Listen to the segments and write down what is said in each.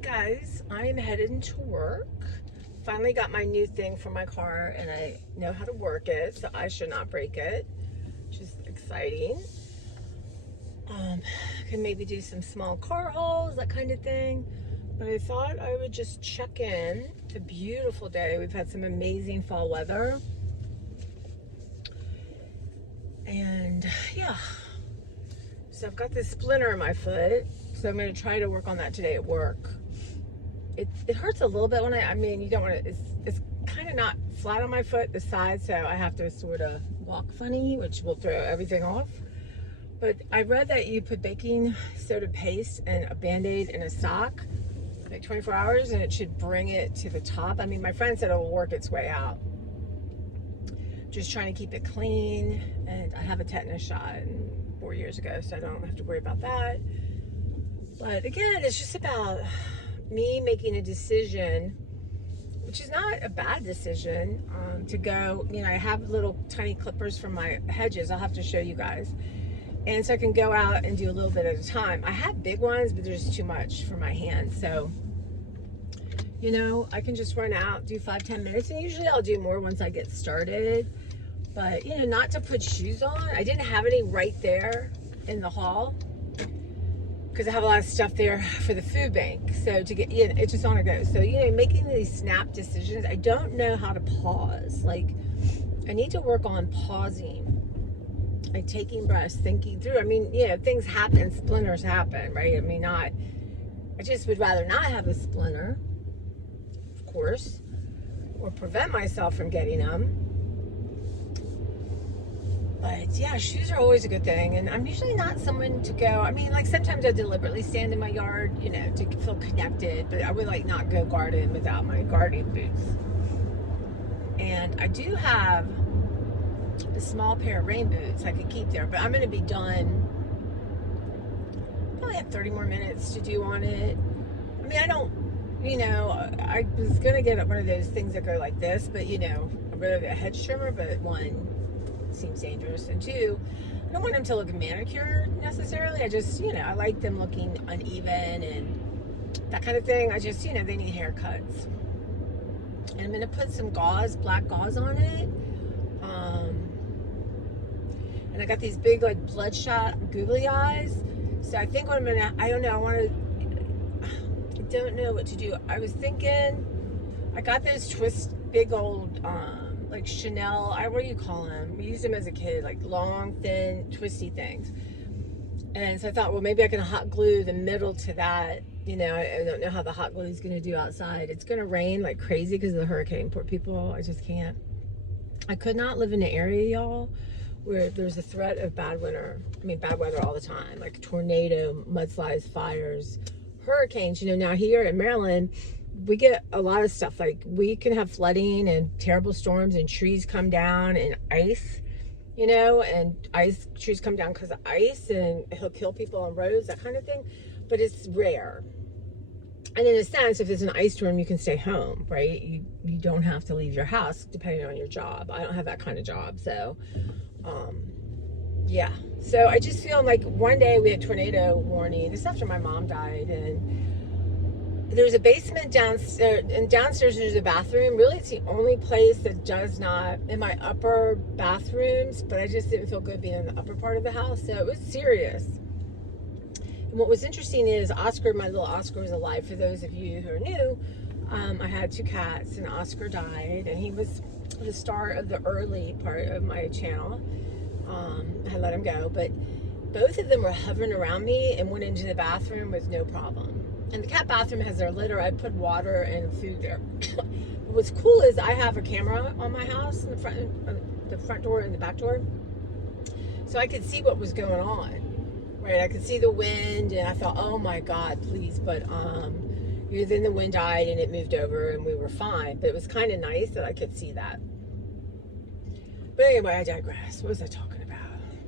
guys, I am headed into work. Finally got my new thing for my car and I know how to work it, so I should not break it, which is exciting. Can maybe do some small car hauls, that kind of thing. But I thought I would just check in. It's a beautiful day. We've had some amazing fall weather. And yeah, so I've got this splinter in my foot, so I'm going to try to work on that today at work. It hurts a little bit when I mean, you don't want to, it's kind of not flat on my foot, the side, so I have to sort of walk funny, which will throw everything off. But I read that you put baking soda paste and a Band-Aid in a sock, like 24 hours, and it should bring it to the top. I mean, my friend said it will work its way out. Just trying to keep it clean, and I have a tetanus shot 4 years ago, so I don't have to worry about that. But again, it's just about me making a decision, which is not a bad decision, to go, you know, I have little tiny clippers from my hedges. I'll have to show you guys. And so I can go out and do a little bit at a time. I have big ones, but there's too much for my hands. So, you know, I can just run out, do 5-10 minutes, and usually I'll do more once I get started. But, you know, not to put shoes on. I didn't have any right there in the hall because I have a lot of stuff there for the food bank. So to get, you know, it's just on a go. So, you know, making these snap decisions, I don't know how to pause. Like, I need to work on pausing, like taking breaths, thinking through. I mean, you know, things happen, splinters happen, right? I mean, I just would rather not have a splinter, of course, or prevent myself from getting them. But yeah, shoes are always a good thing. And I'm usually not someone to go, I mean, like sometimes I deliberately stand in my yard, you know, to feel connected, but I would like not go garden without my gardening boots. And I do have a small pair of rain boots I could keep there, but I'm going to be done. Probably have 30 more minutes to do on it. I mean, I don't, you know, I was going to get one of those things that go like this, but you know, I'm really a hedge trimmer, but one, seems dangerous, and two, I don't want them to look manicured necessarily. I just, you know, I like them looking uneven and that kind of thing. I just, you know, they need haircuts. And I'm going to put some gauze, black gauze on it. And I got these big, like, bloodshot googly eyes. So I think what I'm going to, I don't know, I don't know what to do. I was thinking, I got those big old, like Chanel, what do you call them? We used them as a kid, like long, thin, twisty things. And so I thought, well, maybe I can hot glue the middle to that. You know, I don't know how the hot glue is going to do outside. It's going to rain like crazy because of the hurricane. Poor people, I just can't. I could not live in an area, y'all, where there's a threat of bad weather all the time, like tornado, mudslides, fires, hurricanes. You know, now here in Maryland, we get a lot of stuff. Like we can have flooding and terrible storms and trees come down and ice, you know, and trees come down because of ice and it'll kill people on roads, that kind of thing. But it's rare. And in a sense, if there's an ice storm, you can stay home, right? You don't have to leave your house depending on your job. I don't have that kind of job. So, yeah. So I just feel like one day we had tornado warning. This is after my mom died, and there's a basement downstairs, and downstairs there's a bathroom. Really, it's the only place that does not, in my upper bathrooms, but I just didn't feel good being in the upper part of the house, so it was serious. And what was interesting is Oscar, my little Oscar, was alive. For those of you who are new, I had 2 cats, and Oscar died, and he was the start of the early part of my channel. I let him go, but both of them were hovering around me and went into the bathroom with no problem. And the cat bathroom has their litter. I put water and food there. What's cool is I have a camera on my house in the front door and the back door, so I could see what was going on. Right, I could see the wind, and I thought, oh my God, please. But you know, then the wind died and it moved over, and we were fine. But it was kind of nice that I could see that. But anyway, I digress. What was I talking about?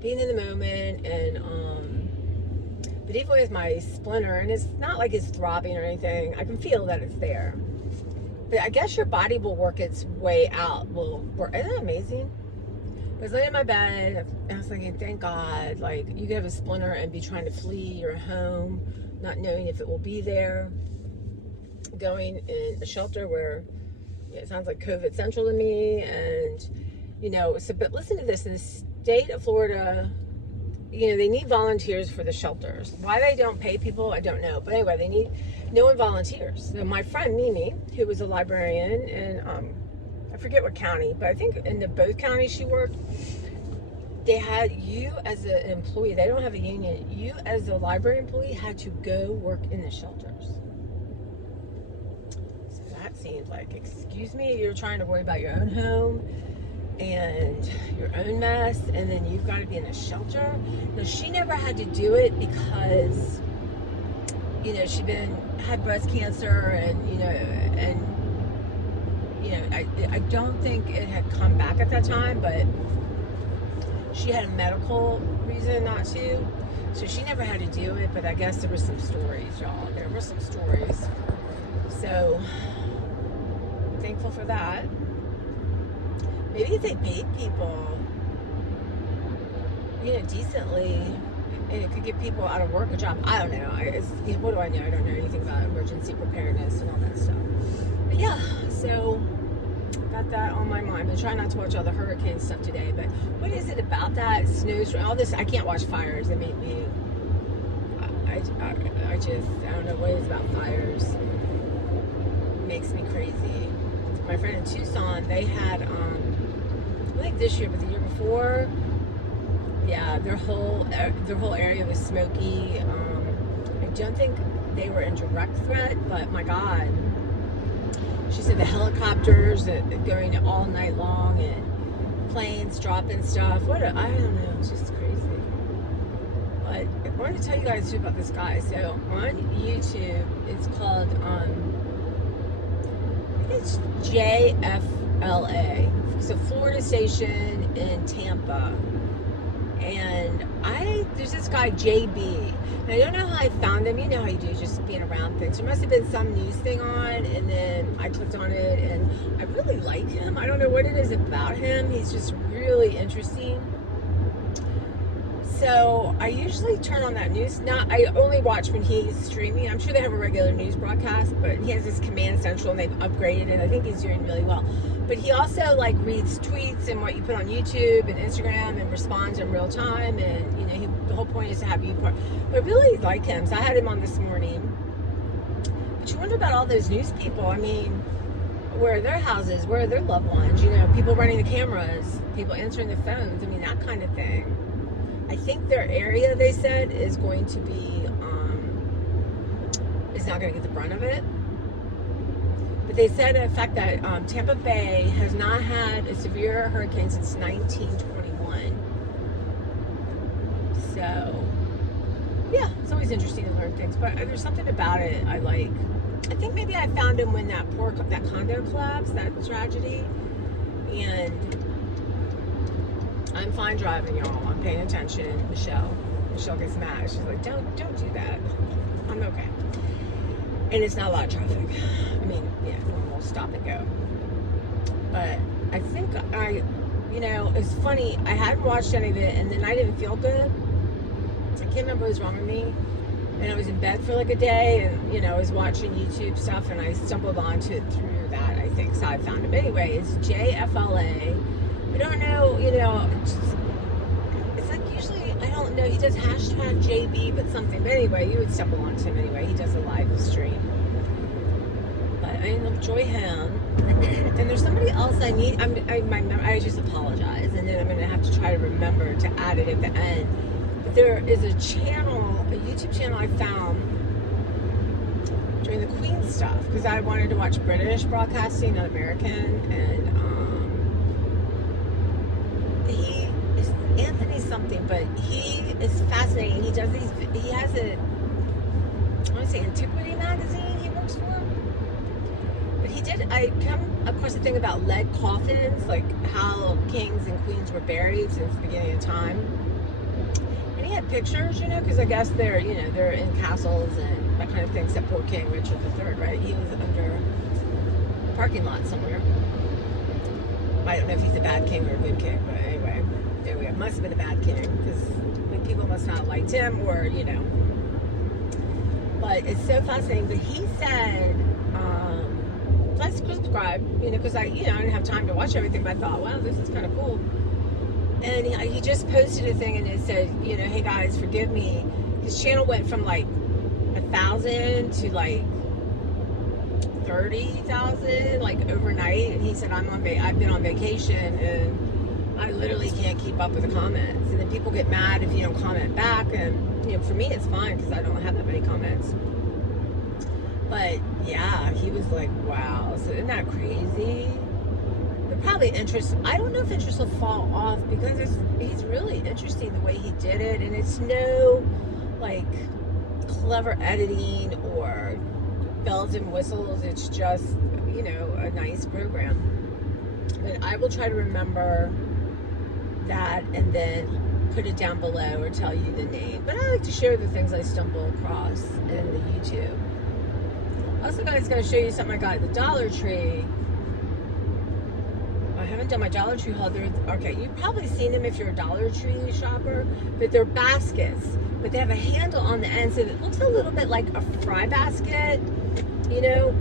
Being in the moment, and but even with my splinter, and it's not like it's throbbing or anything, I can feel that it's there. But I guess your body will work its way out. Isn't that amazing? I was laying in my bed, and I was thinking, thank God, like, you could have a splinter and be trying to flee your home, not knowing if it will be there. going in a shelter where it sounds like COVID central to me. And, you know, so, but listen to this, in the state of Florida, you know, they need volunteers for the shelters. Why they don't pay people, I don't know. But anyway, they need, no one volunteers. So my friend Mimi, who was a librarian in, I forget what county, but I think in both counties she worked, they had you as an employee, they don't have a union, you as a library employee had to go work in the shelters. So that seems like, excuse me, you're trying to worry about your own home and your own mess, and then you've got to be in a shelter. Now, she never had to do it because, you know, she'd had breast cancer, and I don't think it had come back at that time, but she had a medical reason not to, so she never had to do it. But I guess there were some stories, y'all. There were some stories. So I'm thankful for that. Maybe if they paid people, you know, decently, and it could give people out of work a job. I don't know. What do I know? I don't know anything about emergency preparedness and all that stuff. But yeah, so got that on my mind. I'm trying not to watch all the hurricane stuff today. But what is it about that snowstorm? All this, I can't watch fires. They make me. I don't know what it is about fires. It makes me crazy. My friend in Tucson, they had I think this year, but the year before, yeah, their whole area was smoky. I don't think they were in direct threat, but my God, she said the helicopters going all night long and planes dropping stuff. I don't know, it's just crazy. But I wanted to tell you guys too about this guy. So on YouTube, it's called I think it's JFLA. It's a Florida station in Tampa, and there's this guy JB, and I don't know how I found him. You know how you do, just being around things. There must have been some news thing on, and then I clicked on it, and I really like him. I don't know what it is about him. He's just really interesting. So I usually turn on that news. I only watch when he's streaming. I'm sure they have a regular news broadcast, but he has this Command Central, and they've upgraded it. I think he's doing really well. But he also like reads tweets and what you put on YouTube and Instagram and responds in real time. And you know, the whole point is to have you part. But I really like him, so I had him on this morning. But you wonder about all those news people. I mean, where are their houses? Where are their loved ones? You know, people running the cameras, people answering the phones. I mean, that kind of thing. I think their area, they said, is going to be, is not going to get the brunt of it. But they said, in fact, that Tampa Bay has not had a severe hurricane since 1921. So, yeah, it's always interesting to learn things. But there's something about it I like. I think maybe I found him when that condo collapsed, that tragedy. And I'm fine driving, y'all. I'm paying attention. Michelle gets mad. She's like, don't do that. I'm okay. And it's not a lot of traffic. I mean, yeah, normal stop and go. But I think it's funny. I hadn't watched any of it, and then I didn't feel good. I can't remember what was wrong with me. And I was in bed for like a day, and, you know, I was watching YouTube stuff, and I stumbled onto it through that, I think. So I found him. Anyway, it's JFLA. I don't know, you know, it's like usually, I don't know, he does hashtag JB, but something. But anyway, you would stumble onto him anyway. He does a live stream. But I enjoy him. And there's somebody else I need. I just apologize. And then I'm going to have to try to remember to add it at the end. But there is a YouTube channel I found during the Queen stuff. Because I wanted to watch British broadcasting, not American. And, Anthony something, but he is fascinating. He has I want to say Antiquity magazine he works for. But I come across a thing about lead coffins, like how kings and queens were buried since the beginning of time. And he had pictures, you know, because I guess they're in castles and that kind of thing, except poor King Richard III, right? He was under a parking lot somewhere. I don't know if he's a bad king or a good king, but anyway. It must have been a bad king, because people must not have liked him, or, you know. But it's so fascinating. But he said, So I subscribed, you know, because I didn't have time to watch everything, but I thought, wow, this is kind of cool. And he just posted a thing and it said, you know, hey guys, forgive me. His channel went from like 1,000 to like 30,000 like overnight. And he said, I've been on vacation and I literally can't keep up with the comments. And then people get mad if you don't comment back. And you know, for me it's fine because I don't have that many comments. But yeah, he was like, wow. So isn't that crazy? Probably interest. I don't know if interest will fall off because he's really interesting the way he did it, and it's no like clever editing or bells and whistles. It's just, you know, a nice program. But I will try to remember that and then put it down below or tell you the name. But I like to share the things I stumble across in the YouTube. Also, guys, going to show you something I got at the Dollar Tree. I haven't done my Dollar Tree haul. Okay, you've probably seen them if you're a Dollar Tree shopper, but they're baskets, but they have a handle on the end, so it looks a little bit like a fry basket, you know,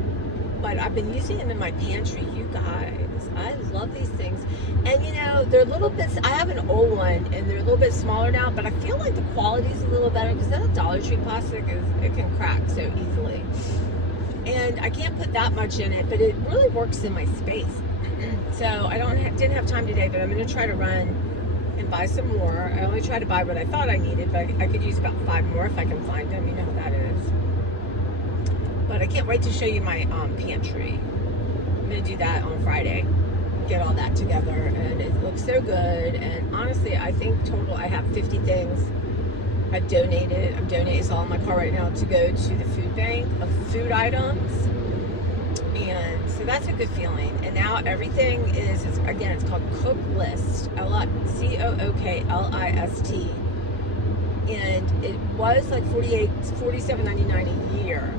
but I've been using them in my pantry. You guys, I love these things. And you know, they're a little bit, I have an old one and they're a little bit smaller now, but I feel like the quality's a little better because that Dollar Tree plastic it can crack so easily. And I can't put that much in it, but it really works in my space. So I didn't have time today, but I'm going to try to run and buy some more. I only tried to buy what I thought I needed, but I could use about 5 more if I can find them. You know how that is. But I can't wait to show you my pantry. I'm going to do that on Friday. Get all that together, and it looks so good. And honestly, I think total I have 50 things I've donated. I'm donating, it's all in my car right now, to go to the food bank of food items. And so that's a good feeling. And now everything is, again, it's called Cook List, COOKLIST. And it was like $47.99 a year.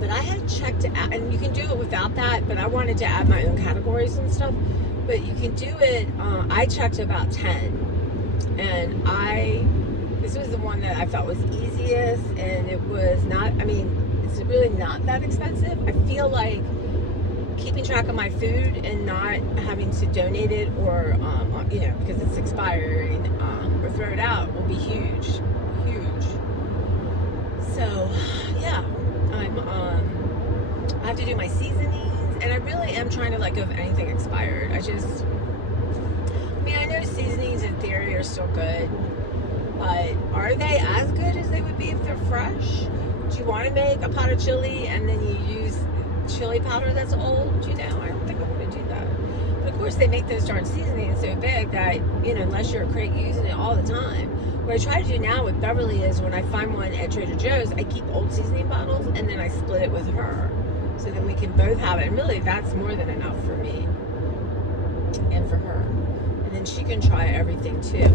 But I had checked it out, and you can do it without that, but I wanted to add my own categories and stuff. But you can do it, I checked about 10. And this was the one that I thought was easiest, and it was not, I mean, it's really not that expensive. I feel like keeping track of my food and not having to donate it or, you know, because it's expiring, or throw it out will be huge, huge. So, yeah, I have to do my seasonings, and I really am trying to let go of anything expired. I mean, I know seasonings in theory are still good, but are they as good as they would be if they're fresh? Do you want to make a pot of chili and then you use chili powder that's old? You know, I don't think I want to do that. But of course, they make those darn seasonings so big that, you know, unless you're a crate using it all the time. What I try to do now with Beverly is when I find one at Trader Joe's, I keep old seasoning bottles and then I split it with her. So then we can both have it. And really, that's more than enough for me and for her. And then she can try everything too.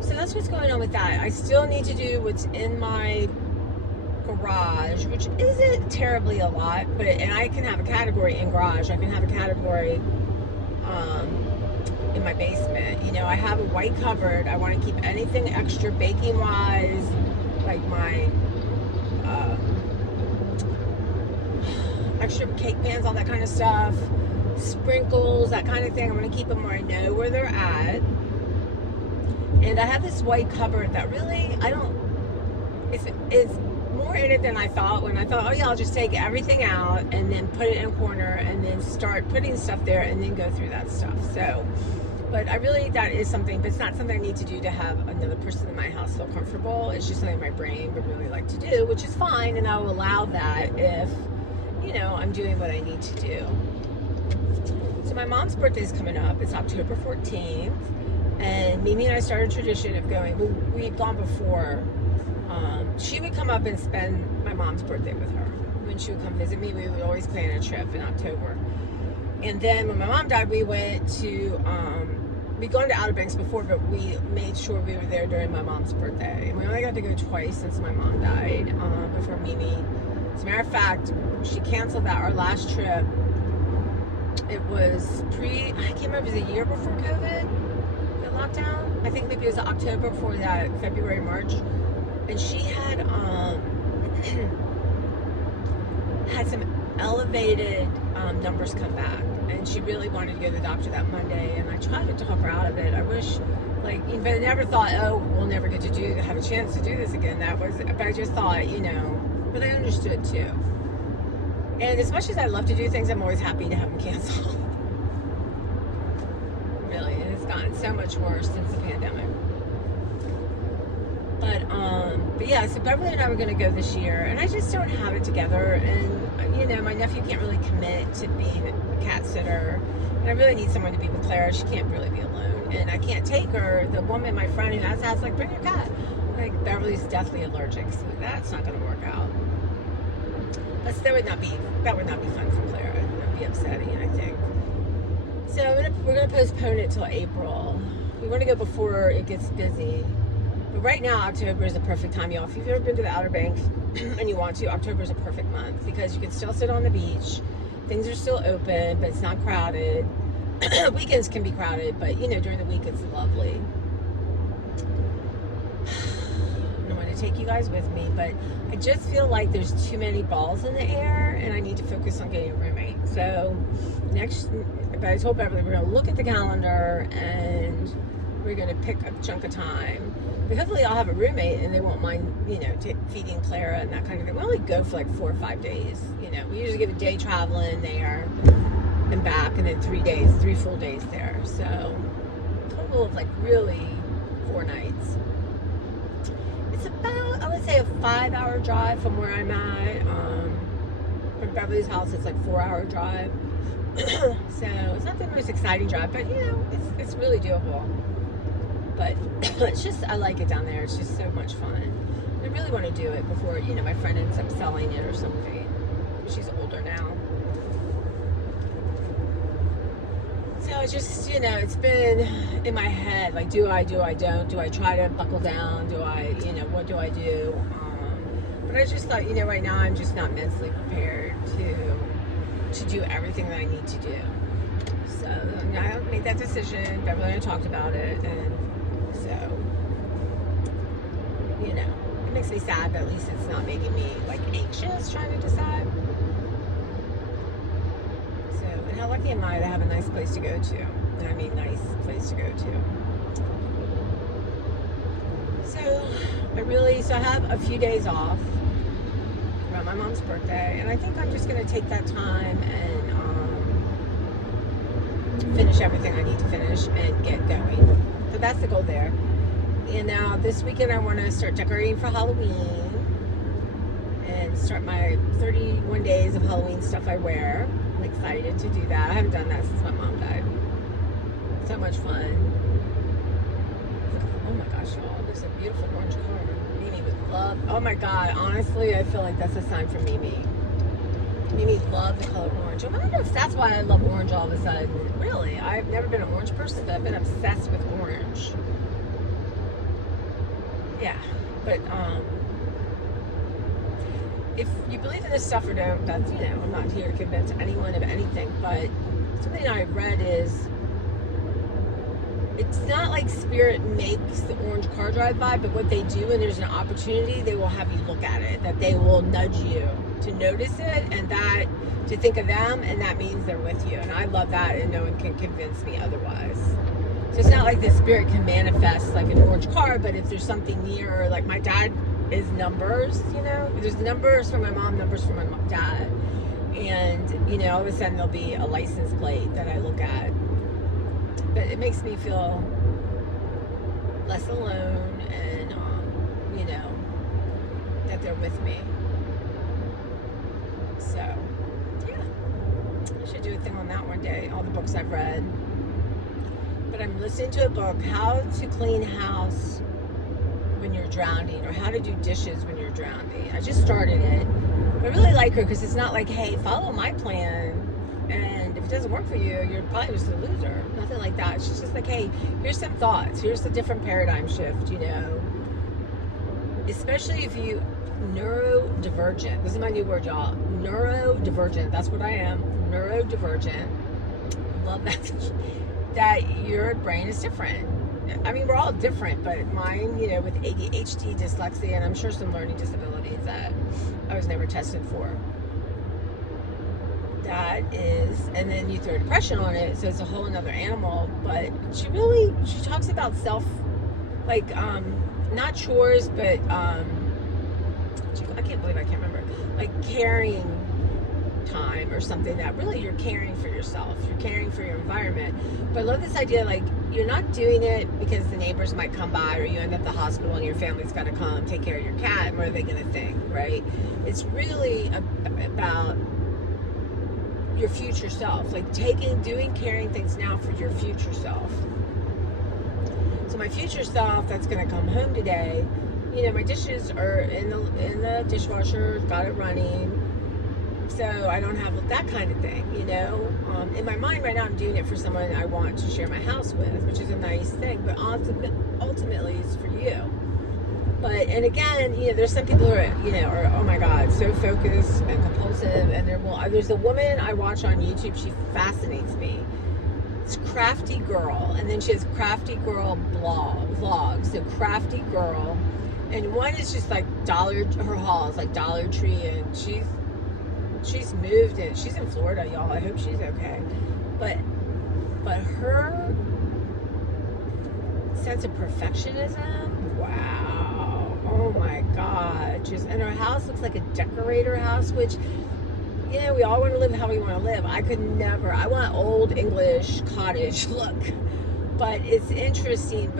So that's what's going on with that. I still need to do what's in my garage, which isn't terribly a lot, but and I can have a category in garage. I can have a category in my basement. You know, I have a white cupboard. I want to keep anything extra baking wise, like my extra cake pans, all that kind of stuff, sprinkles, that kind of thing. I'm going to keep them where I know where they're at. And I have this white cupboard that really, it's more in it than I thought. When I thought, oh yeah, I'll just take everything out and then put it in a corner and then start putting stuff there and then go through that stuff. So, but that is something, but it's not something I need to do to have another person in my house feel comfortable. It's just something my brain would really like to do, which is fine, and I will allow that if, you know, I'm doing what I need to do. So my mom's birthday is coming up. It's October 14th. And Mimi and I started a tradition of going, well, we had gone before. She would come up and spend my mom's birthday with her. When she would come visit me, we would always plan a trip in October. And then when my mom died, we went to, we'd gone to Outer Banks before, but we made sure we were there during my mom's birthday. And we only got to go twice since my mom died, before Mimi. As a matter of fact, she canceled our last trip. It was I can't remember, it was a year before COVID. Lockdown. I think maybe it was October before that, February, March. And she had had some elevated numbers come back, and she really wanted to go to the doctor that Monday, and I tried to talk her out of it. I wish, like, but I never thought, oh, we'll never get to have a chance to do this again. But I just thought, you know, but I understood too. And as much as I love to do things, I'm always happy to have them canceled. Really, and it's gotten so much worse since the pandemic. But yeah, so Beverly and I were going to go this year, and I just don't have it together. And you know, my nephew can't really commit to being a cat sitter, and I really need someone to be with Clara. She can't really be alone, and I can't take her. The woman, my friend who has a house, like, bring your cat. Like, Beverly's deathly allergic, so that's not going to work out. But that would not be fun for Clara. That would be upsetting, I think. So we're gonna postpone it till April. We want to go before it gets busy. But right now, October is a perfect time, y'all. If you've ever been to the Outer Banks and you want to, October is a perfect month because you can still sit on the beach. Things are still open, but it's not crowded. Weekends can be crowded, but you know, during the week it's lovely. I want to take you guys with me, but I just feel like there's too many balls in the air, and I need to focus on getting a roommate. So but I told Beverly we're going to look at the calendar and we're going to pick a chunk of time. But hopefully I'll have a roommate and they won't mind, you know, feeding Clara and that kind of thing. We only go for like 4 or 5 days. You know, we usually give a day traveling there and back, and then 3 full days there. So total of like really 4 nights. It's about, I would say, a 5-hour drive from where I'm at. From Beverly's house, it's like 4-hour drive. So it's not the most exciting drive, but you know, it's really doable. But it's just, I like it down there. It's just so much fun. I really want to do it before, you know, my friend ends up selling it or something. She's older now. So it's just, you know, it's been in my head, like, do I, don't? Do I try to buckle down? Do I, you know, what do I do? But I just thought, you know, right now I'm just not mentally prepared to do everything that I need to do. So I made that decision. Beverly and I talked about it, and so, you know, it makes me sad, but at least it's not making me like anxious trying to decide. So, and how lucky am I to have a nice place to go to? And I mean nice place to go to. So I have a few days off around my mom's birthday, and I think I'm just going to take that time and finish everything I need to finish and get going. So that's the goal there. And now this weekend I want to start decorating for Halloween and start my 31 days of Halloween stuff I wear. I'm excited to do that. I haven't done that since my mom died. So much fun. Oh my gosh, y'all, there's a beautiful orange car. Mimi would love. Oh my God, honestly, I feel like that's a sign for Mimi. Mimi loved the color orange. I wonder if that's why I love orange all of a sudden. Really, I've never been an orange person, but I've been obsessed with orange. Yeah, but if you believe in this stuff or don't, that's, you know, I'm not here to convince anyone of anything, but something I read is it's not like Spirit makes the orange car drive by, but what they do when there's an opportunity, they will have you look at it, that they will nudge you to notice it, and that to think of them, and that means they're with you. And I love that, and no one can convince me otherwise. So it's not like the Spirit can manifest like an orange car, but if there's something near, like my dad is numbers, you know, there's numbers for my mom, numbers for my dad, and you know, all of a sudden there'll be a license plate that I look at. But it makes me feel less alone, and you know, that they're with me. So yeah, I should do a thing on that one day, all the books I've read. But I'm listening to a book, How to Clean House When You're Drowning, or How to Do Dishes When You're Drowning. I just started it. But I really like her because it's not like, hey, follow my plan, and if it doesn't work for you, you're probably just a loser. Nothing like that. She's just like, hey, here's some thoughts. Here's the different paradigm shift, you know. Especially if you neurodivergent. This is my new word, y'all. Neurodivergent. That's what I am. Neurodivergent. Love that. That your brain is different. I mean, we're all different, but mine, you know, with ADHD, dyslexia, and I'm sure some learning disabilities that I was never tested for. that is, and then you throw depression on it, so it's a whole another animal. But she talks about self, like, not chores, but I can't believe I can't remember, like caring time or something, that really you're caring for yourself, you're caring for your environment. But I love this idea, like, you're not doing it because the neighbors might come by, or you end up at the hospital and your family's got to come take care of your cat, and what are they going to think, right? It's really about your future self, like caring things now for your future self. So my future self that's going to come home today, my dishes are in the dishwasher, got it running, so I don't have that kind of thing, in my mind right now I'm doing it for someone I want to share my house with, which is a nice thing, but ultimately it's for you. But, and again, there's some people who are oh my God, so focused and compulsive, and there's a woman I watch on YouTube, she fascinates me. It's KRAFTYGIRL, and then she has KRAFTYGIRL vlogs, so KRAFTYGIRL, and one is just like her haul is like Dollar Tree, and she's moved and she's in Florida, y'all. I hope she's okay. But her sense of perfectionism, wow, oh my God, and her house looks like a decorator house, which, we all want to live how we want to live. I want old English cottage look, but it's interesting.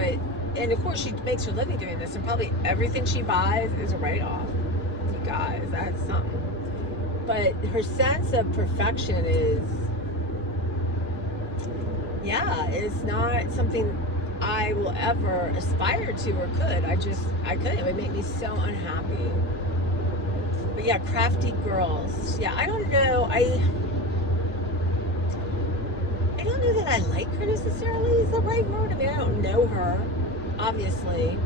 And of course she makes her living doing this, and probably everything she buys is a write-off. You guys, that's something. But her sense of perfection it's not something I will ever aspire to or could. I couldn't. It would make me so unhappy. But yeah, KRAFTYGIRLs. Yeah, I don't know. I don't know that I like her necessarily is the right word. I mean, I don't know her, obviously.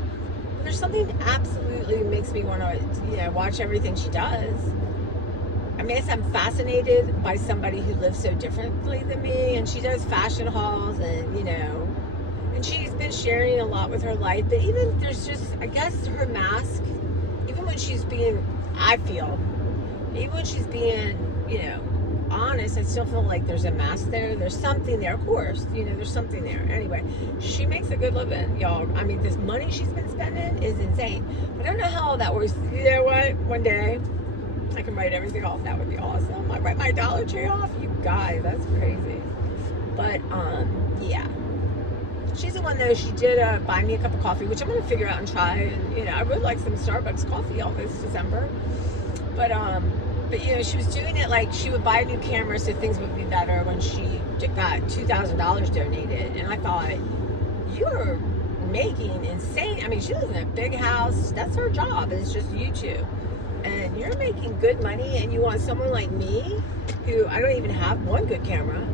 But there's something absolutely makes me want to, watch everything she does. I mean, I'm fascinated by somebody who lives so differently than me, and she does fashion hauls, and and she's been sharing a lot with her life. But even there's just, I guess, her mask, even when she's being, even when she's being, honest, I still feel like there's a mask there. There's something there, of course. There's something there. Anyway, she makes a good living, y'all. I mean, this money she's been spending is insane. But I don't know how all that works. You know what? One day I can write everything off. That would be awesome. I write my Dollar Tree off. You guys, that's crazy. But yeah, she's the one though. She did buy me a cup of coffee, which I'm gonna figure out and try. And I would like some Starbucks coffee all this December. But she was doing it like she would buy a new camera so things would be better when she got $2,000 donated. And I thought, you're making insane. I mean, she lives in a big house. That's her job. It's just YouTube. And you're making good money, and you want someone like me, who I don't even have one good camera,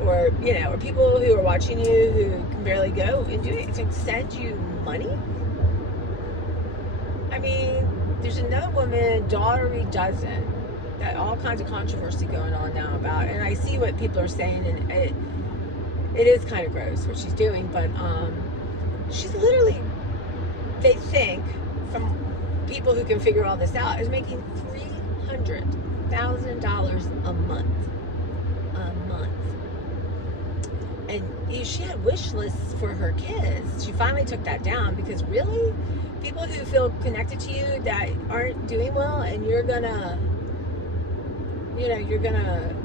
or or people who are watching you who can barely go and do it, to send you money. I mean, there's another woman, Daughtery Dozen, that all kinds of controversy going on now about, and I see what people are saying, and it is kind of gross what she's doing, but she's literally, they think, from people who can figure all this out, is making $300,000 a month. And she had wish lists for her kids. She finally took that down, because really, people who feel connected to you that aren't doing well, and you're gonna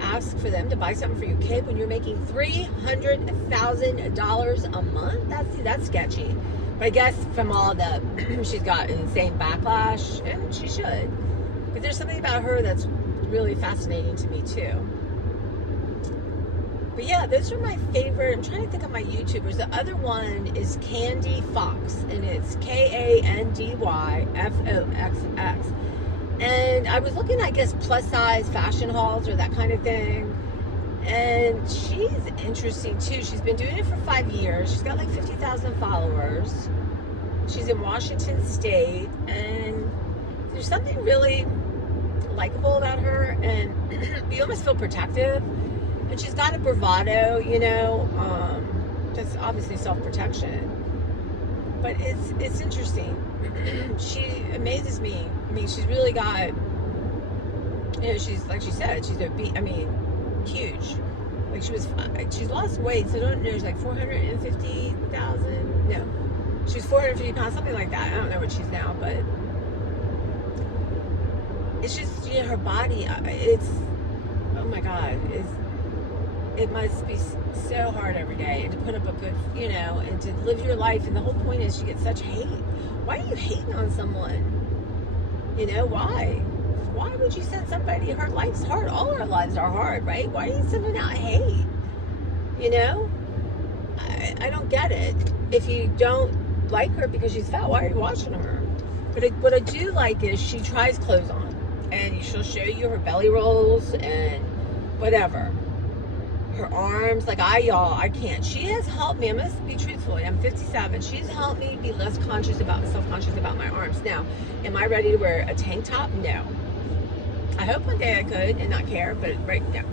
ask for them to buy something for your kid when you're making $300,000 a month. That's sketchy. But I guess from all the, she's got an insane backlash, and she should. But there's something about her that's really fascinating to me too. But yeah, those are my favorite. I'm trying to think of my YouTubers. The other one is KANDY FOXX, and it's KANDY_FOXX. And I was looking, I guess, plus size fashion hauls or that kind of thing. And she's interesting too. She's been doing it for 5 years. She's got like 50,000 followers. She's in Washington State, and there's something really likable about her, and you almost feel protective. And she's got a bravado, that's obviously self-protection. But it's interesting. She amazes me. I mean, she's really got, she's, like she said, she's huge. Like she's lost weight, so I don't know, she's like 450,000, no. She was 450 pounds, something like that. I don't know what she's now, but it's just, you know, her body, it's, oh my God, it must be so hard every day, and to put up a good, you know, and to live your life, and the whole point is you get such hate. Why are you hating on someone? You know, why? Why would you send somebody, her life's hard, all our lives are hard, right? Why are you sending out hate? You know? I don't get it. If you don't like her because she's fat, why are you watching her? But what I do like is she tries clothes on, and she'll show you her belly rolls and whatever. Her arms, like I can't. She has helped me, I must be truthful, I'm 57. She's helped me be less self-conscious about my arms. Now, am I ready to wear a tank top? No. I hope one day I could and not care, but right now.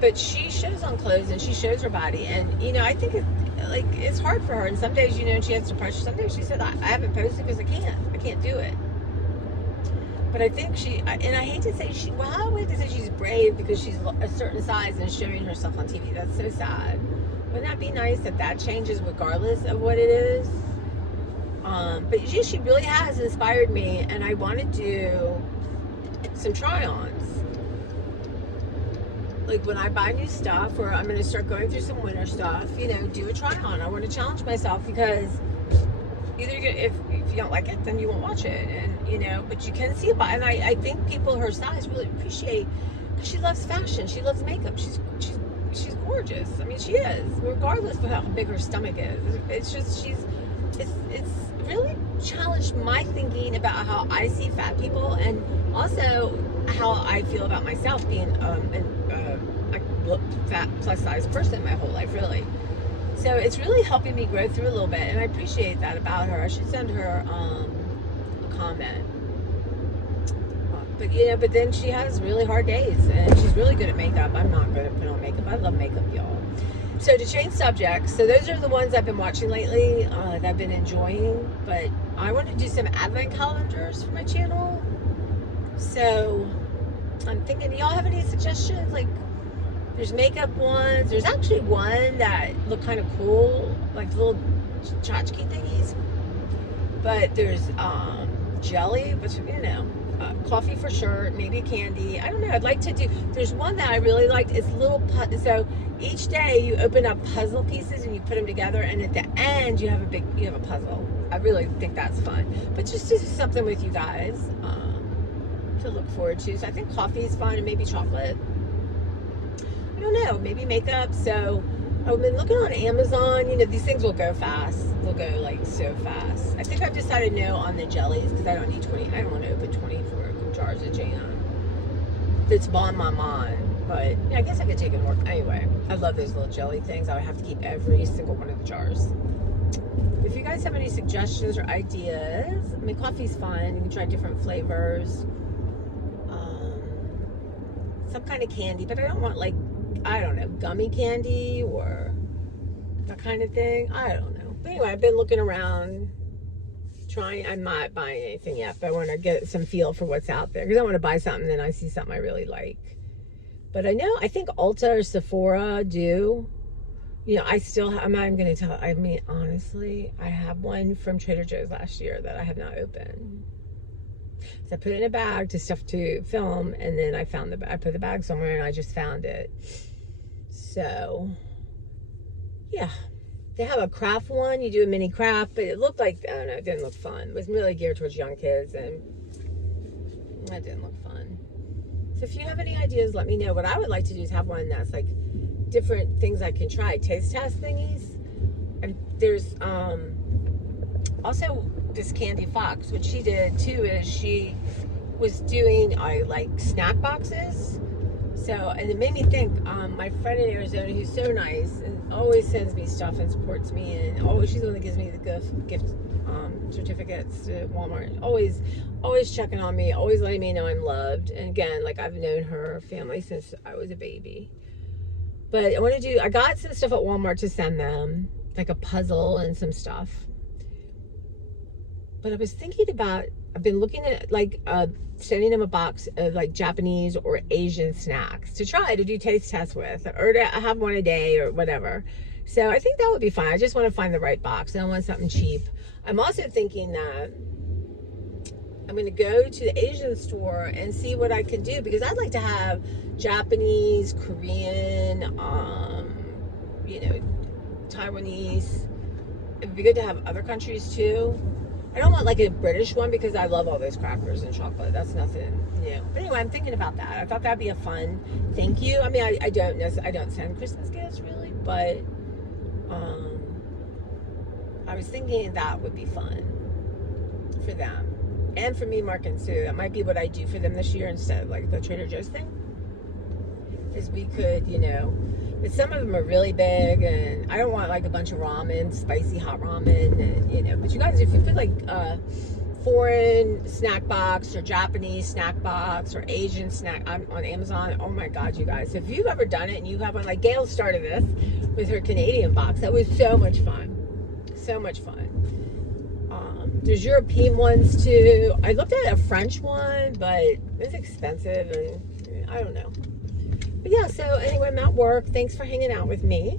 But she shows on clothes, and she shows her body, and you know, I think it's hard for her, and some days, you know, she has depression. Some days she said, I haven't posted because I can't do it. But I think and I hate to say well, I hate to say she's brave because she's a certain size and showing herself on TV. That's so sad. Wouldn't that be nice that changes regardless of what it is? But she really has inspired me, and I want to do some try-ons. Like when I buy new stuff, or I'm going to start going through some winter stuff, you know, do a try-on. I want to challenge myself, because either if you don't like it, then you won't watch it, and you know. But you can see it, and I think people her size really appreciate, because she loves fashion, she loves makeup, she's gorgeous. I mean, she is, regardless of how big her stomach is. It's just it's really challenged my thinking about how I see fat people, and also how I feel about myself being a fat plus size person my whole life, really. So it's really helping me grow through a little bit, and I appreciate that about her. I should send her a comment. But you know, but then she has really hard days, and she's really good at makeup. I'm not good at putting on makeup. I love makeup, y'all. So to change subjects, so those are the ones I've been watching lately that I've been enjoying. But I want to do some advent calendars for my channel. So I'm thinking, y'all have any suggestions? Like, there's makeup ones. There's actually one that look kind of cool, like little tchotchke thingies. But there's jelly, which, you know, coffee for sure, maybe candy. I don't know. I'd like to do. There's one that I really liked. It's little. So each day you open up puzzle pieces and you put them together, and at the end you have a puzzle. I really think that's fun. But just to do something with you guys to look forward to. So I think coffee is fun, and maybe chocolate. I don't know, maybe makeup. So I've been looking on Amazon. You know, these things will go fast. They'll go like so fast. I think I've decided no on the jellies, because I don't need 20. I don't want to open 24 jars of jam. That's on my mind. But yeah, I guess I could take it and work. Anyway, I love those little jelly things. I would have to keep every single one of the jars. If you guys have any suggestions or ideas, I mean, coffee's fun. You can try different flavors. Some kind of candy, but I don't want, like, I don't know, gummy candy or that kind of thing. I don't know. But anyway, I've been looking around, trying. I'm not buying anything yet, but I want to get some feel for what's out there, because I want to buy something, then I see something I really like. But I think Ulta or Sephora do. You know, I'm not even going to tell. I mean, honestly, I have one from Trader Joe's last year that I have not opened. So I put it in a bag to stuff to film, and then I found I put the bag somewhere, and I just found it. So, yeah. They have a craft one. You do a mini craft, but it looked like, I don't know, it didn't look fun. It was really geared towards young kids, and that didn't look fun. So if you have any ideas, let me know. What I would like to do is have one that's like different things I can try. Taste test thingies. And there's also this Candy FOXX. What she did too is she was doing like snack boxes. So, and it made me think, my friend in Arizona, who's so nice and always sends me stuff and supports me, and she's the one that gives me the gift certificates to Walmart. Always checking on me, always letting me know I'm loved. And again, like, I've known her family since I was a baby. But I got some stuff at Walmart to send them, like a puzzle and some stuff. But I was thinking about I've been looking at like sending them a box of like Japanese or Asian snacks to try to do taste tests with, or to have one a day or whatever. So I think that would be fun. I just want to find the right box. I don't want something cheap. I'm also thinking that I'm going to go to the Asian store and see what I can do, because I'd like to have Japanese, Korean, you know, Taiwanese. It'd be good to have other countries too. I don't want like a British one because I love all those crackers and chocolate. That's nothing new. But anyway, I'm thinking about that. I thought that'd be a fun thank you. I mean, I don't send Christmas gifts really, but I was thinking that would be fun for them. And for me, Mark and Sue, that might be what I do for them this year instead of like the Trader Joe's thing. Is we could, you know, but some of them are really big, and I don't want like a bunch of ramen, spicy hot ramen, and, you know. But you guys, if you put like foreign snack box or Japanese snack box or Asian snack on Amazon, oh my God, you guys, if you've ever done it and you have one, like Gail started this with her Canadian box, that was so much fun, so much fun. There's European ones too. I looked at a French one, but it's expensive, and I don't know. But yeah, so anyway, I'm at work. Thanks for hanging out with me.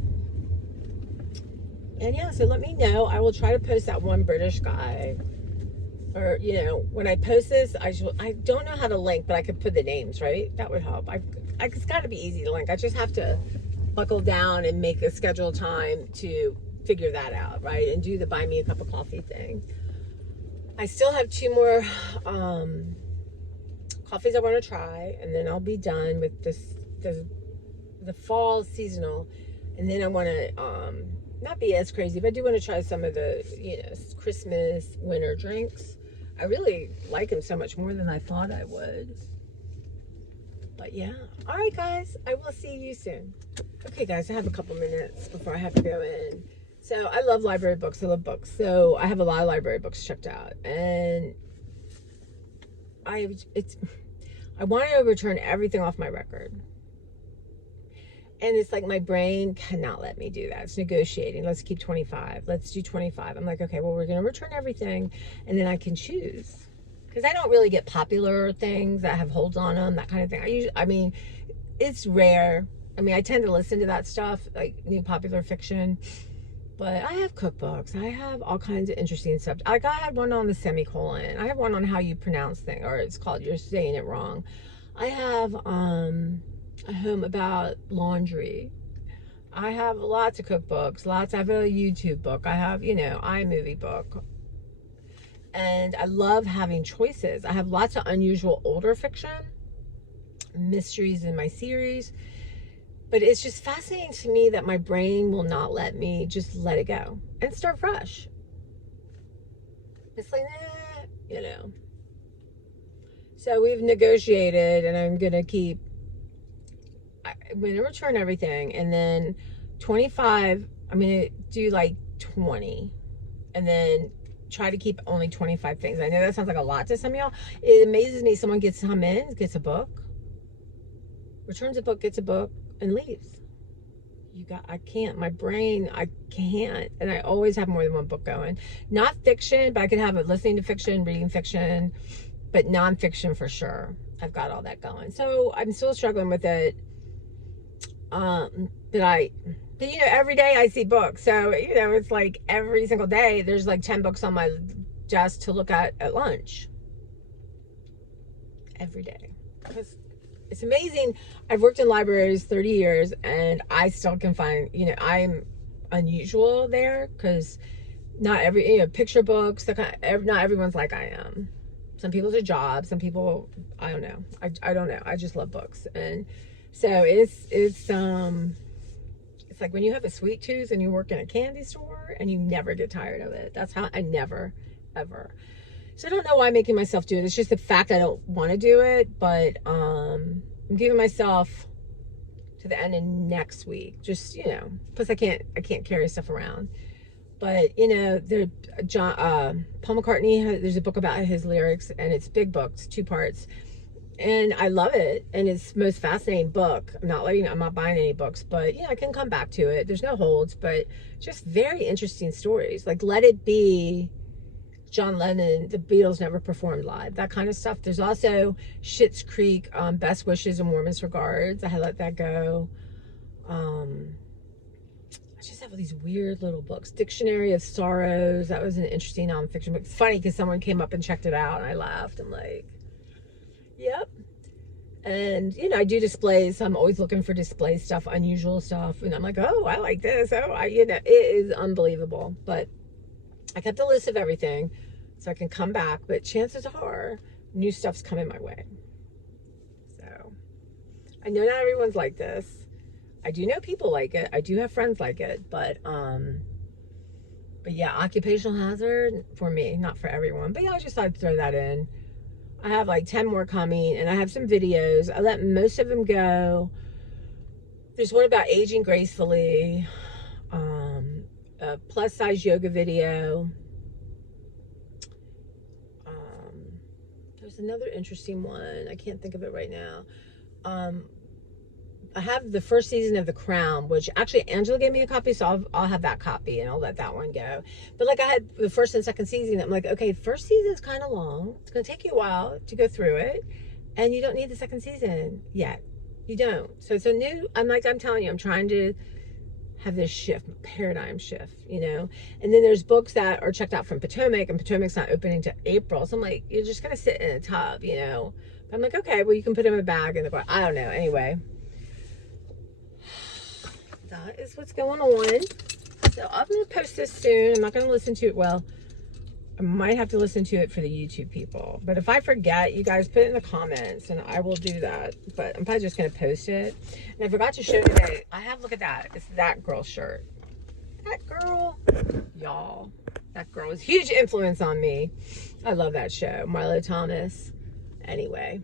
And yeah, so let me know. I will try to post that one British guy. Or, you know, when I post this, I don't know how to link, but I could put the names, right? That would help. It's got to be easy to link. I just have to buckle down and make a scheduled time to figure that out, right? And do the buy me a cup of coffee thing. I still have 2 more coffees I want to try, and then I'll be done with the fall seasonal. And then I want to not be as crazy, but I do want to try some of the, you know, Christmas winter drinks. I really like them so much more than I thought I would. But yeah, all right guys, I will see you soon. Okay guys, I have a couple minutes before I have to go in. So I love library books. I love books. So I have a lot of library books checked out, and I want to return everything off my record. And it's like my brain cannot let me do that. It's negotiating. Let's keep 25. Let's do 25. I'm like, okay, well, we're going to return everything, and then I can choose. Because I don't really get popular things that have holds on them, that kind of thing. I mean, it's rare. I mean, I tend to listen to that stuff, like new popular fiction. But I have cookbooks. I have all kinds of interesting stuff. Like I had one on the semicolon. I have one on how you pronounce things, or it's called you're saying it wrong. I have a home about laundry. I have lots of cookbooks. I have a YouTube book. I have, you know, iMovie book. And I love having choices. I have lots of unusual older fiction, mysteries in my series. But it's just fascinating to me that my brain will not let me just let it go and start fresh. It's like, you know. So we've negotiated, and I'm going to return everything. And then 25, I'm going to do like 20. And then try to keep only 25 things. I know that sounds like a lot to some of y'all. It amazes me someone gets a book, returns a book, gets a book, and leaves. I can't. My brain, I can't. And I always have more than one book going. Not fiction, but I could have it listening to fiction, reading fiction, but nonfiction for sure. I've got all that going. So I'm still struggling with it. But you know, every day I see books. So, you know, it's like every single day there's like 10 books on my desk to look at lunch. Every day. Because it's amazing. I've worked in libraries 30 years, and I still can find, you know, I'm unusual there, because not every, you know, picture books, not everyone's like I am. Some people's a job, some people, I don't know. I don't know. I just love books. And so it's like when you have a sweet tooth and you work in a candy store and you never get tired of it. That's how I never, ever. So I don't know why I'm making myself do it. It's just the fact I don't want to do it, but I'm giving myself to the end of next week. Just, you know, plus I can't carry stuff around. But, you know, Paul McCartney, there's a book about his lyrics, and it's big books, 2 parts. And I love it, and it's the most fascinating book. I'm not buying any books, but yeah, I can come back to it. There's no holds, but just very interesting stories. Like Let It Be John Lennon, the Beatles never performed live, that kind of stuff. There's also Schitt's Creek, Best Wishes and Warmest Regards. I had let that go. I just have all these weird little books. Dictionary of Sorrows. That was an interesting nonfiction book. It's funny because someone came up and checked it out and I laughed. I'm like, yep. And, you know, I do displays. So I'm always looking for display stuff, unusual stuff. And I'm like, oh, I like this. Oh, you know, it is unbelievable. But I kept a list of everything so I can come back. But chances are new stuff's coming my way. So I know not everyone's like this. I do know people like it. I do have friends like it. But yeah, occupational hazard for me, not for everyone. But yeah, I just thought I'd throw that in. I have like 10 more coming, and I have some videos. I let most of them go. There's one about aging gracefully, a plus size yoga video. There's another interesting one. I can't think of it right now. I have the first season of The Crown, which actually Angela gave me a copy, so I'll have that copy and I'll let that one go. But like I had the first and second season, I'm like, okay, first season's kind of long. It's going to take you a while to go through it, and you don't need the second season yet. You don't. So it's a new, I'm telling you, I'm trying to have this shift, paradigm shift, you know? And then there's books that are checked out from Potomac, and Potomac's not opening to April. So I'm like, you're just going to sit in a tub, you know? But I'm like, okay, well, you can put them in a bag in the bar. I don't know. Anyway. That is what's going on. So I'm going to post this soon. I'm not going to listen to it. Well, I might have to listen to it for the YouTube people. But if I forget, you guys put it in the comments and I will do that. But I'm probably just going to post it. And I forgot to show today. I have, look at that. It's that girl shirt. That girl, y'all. That girl was a huge influence on me. I love that show. Marlo Thomas. Anyway,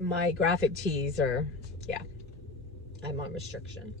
my graphic tees are, yeah, I'm on restriction.